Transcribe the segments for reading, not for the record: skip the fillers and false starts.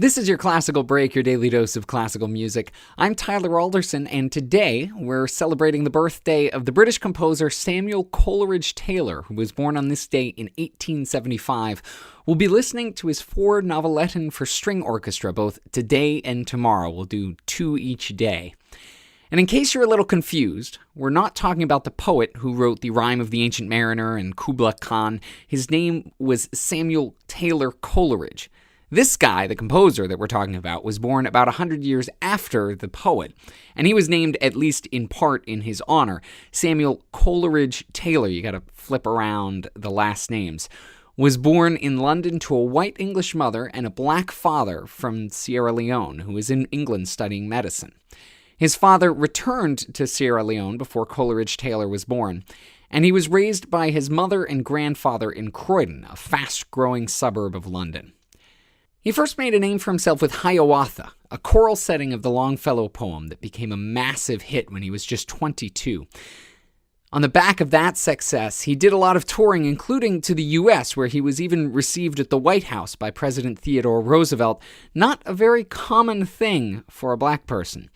This is your Classical Break, your daily dose of classical music. I'm Tyler Alderson, and today we're celebrating the birthday of the British composer Samuel Coleridge-Taylor, who was born on this day in 1875. We'll be listening to his 4 Novelletten for string orchestra, both today and tomorrow. We'll do 2 each day. And in case you're a little confused, we're not talking about the poet who wrote The Rime of the Ancient Mariner and Kubla Khan. His name was Samuel Taylor Coleridge. This guy, the composer that we're talking about, was born about 100 years after the poet, and he was named, at least in part, in his honor. Samuel Coleridge-Taylor, you gotta flip around the last names, was born in London to a white English mother and a black father from Sierra Leone, who was in England studying medicine. His father returned to Sierra Leone before Coleridge-Taylor was born, and he was raised by his mother and grandfather in Croydon, a fast-growing suburb of London. He first made a name for himself with Hiawatha, a choral setting of the Longfellow poem that became a massive hit when he was just 22. On the back of that success, he did a lot of touring, including to the U.S., where he was even received at the White House by President Theodore Roosevelt, not a very common thing for a black person.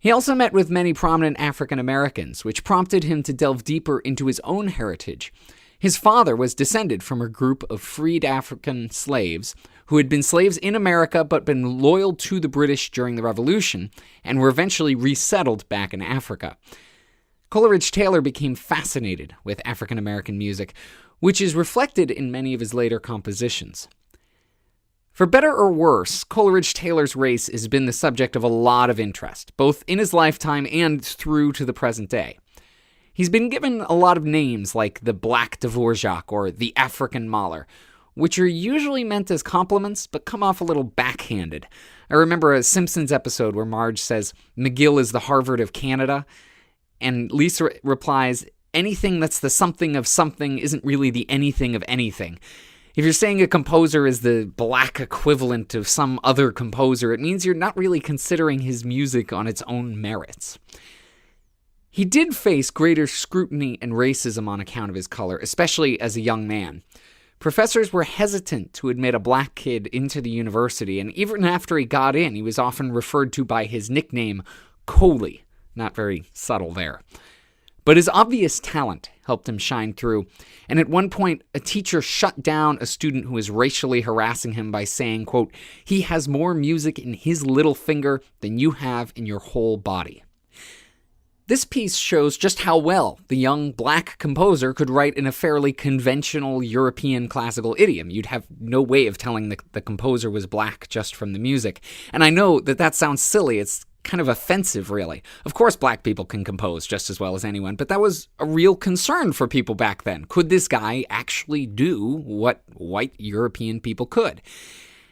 He also met with many prominent African Americans, which prompted him to delve deeper into his own heritage. His father was descended from a group of freed African slaves who had been slaves in America but been loyal to the British during the Revolution and were eventually resettled back in Africa. Coleridge-Taylor became fascinated with African American music, which is reflected in many of his later compositions. For better or worse, Coleridge-Taylor's race has been the subject of a lot of interest, both in his lifetime and through to the present day. He's been given a lot of names like the Black Dvorak or the African Mahler, which are usually meant as compliments but come off a little backhanded. I remember a Simpsons episode where Marge says, "McGill is the Harvard of Canada," and Lisa replies, "Anything that's the something of something isn't really the anything of anything." If you're saying a composer is the black equivalent of some other composer, it means you're not really considering his music on its own merits. He did face greater scrutiny and racism on account of his color, especially as a young man. Professors were hesitant to admit a black kid into the university, and even after he got in, he was often referred to by his nickname, Coley. Not very subtle there. But his obvious talent helped him shine through, and at one point, a teacher shut down a student who was racially harassing him by saying, quote, "He has more music in his little finger than you have in your whole body." This piece shows just how well the young black composer could write in a fairly conventional European classical idiom. You'd have no way of telling the composer was black just from the music. And I know that sounds silly. It's kind of offensive, really. Of course, black people can compose just as well as anyone, but that was a real concern for people back then. Could this guy actually do what white European people could?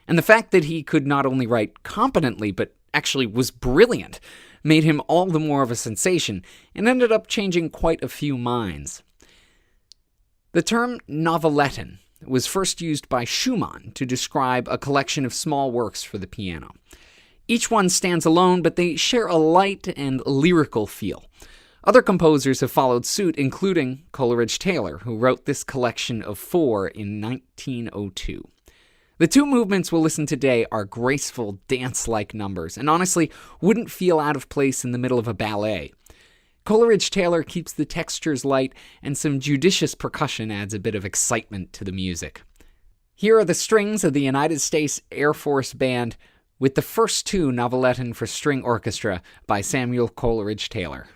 And the fact that he could not only write competently, but actually was brilliant, made him all the more of a sensation, and ended up changing quite a few minds. The term Novelletten was first used by Schumann to describe a collection of small works for the piano. Each one stands alone, but they share a light and lyrical feel. Other composers have followed suit, including Coleridge-Taylor, who wrote this collection of 4 in 1902. The 2 movements we'll listen today are graceful, dance-like numbers, and honestly wouldn't feel out of place in the middle of a ballet. Coleridge-Taylor keeps the textures light, and some judicious percussion adds a bit of excitement to the music. Here are the strings of the United States Air Force Band with the first 2 Novelletten for string orchestra by Samuel Coleridge-Taylor.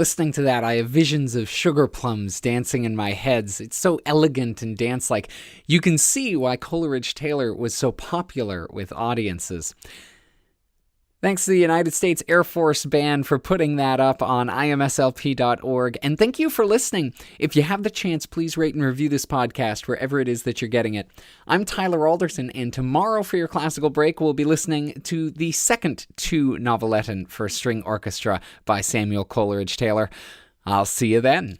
Listening to that, I have visions of sugar plums dancing in my head. It's so elegant and dance-like. You can see why Coleridge-Taylor was so popular with audiences. Thanks to the United States Air Force Band for putting that up on imslp.org. And thank you for listening. If you have the chance, please rate and review this podcast wherever it is that you're getting it. I'm Tyler Alderson, and tomorrow for your classical break, we'll be listening to the second to Novelletten for string orchestra by Samuel Coleridge-Taylor. I'll see you then.